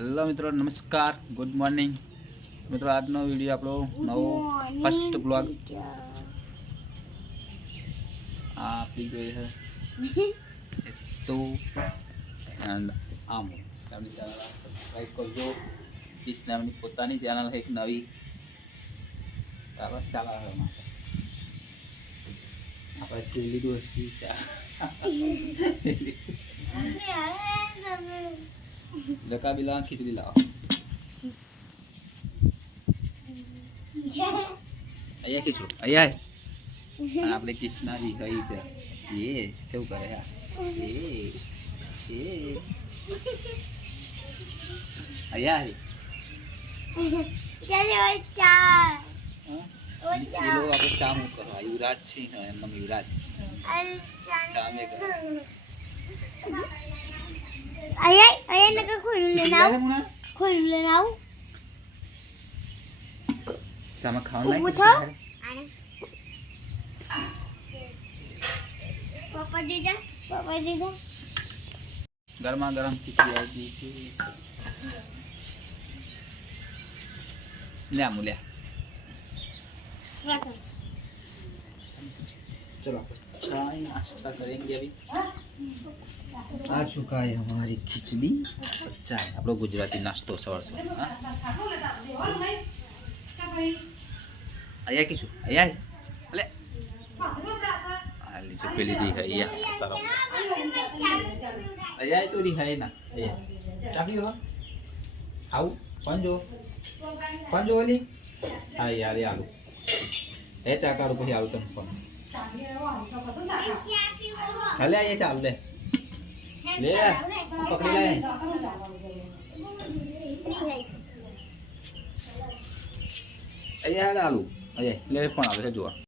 hello मित्रों नमस्कार good morning मित्रों आज नो वीडियो आप नवो फर्स्ट ब्लॉग आप जो है तो एंड आम चैनल सब्सक्राइब करजो इसने अपनी पोतानी चैनल है एक नवी चला है आप लीडू लका बिला खिचड़ी लाओ अया खींचो अया आपने कृष्णा जी कही से ये क्यों करे यार ये अया है चलो चार ये लोग आप शाम को करो युवराज सिंह है नाम युवराज शाम में अये नका खोल लेना sama खाना है पापा जी जा गर्मा गर्म खिचड़ी आई थी ले मुलिया चलो चाय नाश्ता करेंगे अभी आ चुका है हमारी खिचड़ी चाय आप लोग गुजराती नाश्तो सवार से आया किचु आया ले हाली जो पहली दी है ये तारा आया तो दी है ना आया चाबी हो आओ पंजो वाली आया यार आलू ए चाका रुपए आलू तुम फोन ले आया चालू ले ले पकड़ ले आया आलू अजय ले फोन आवे जो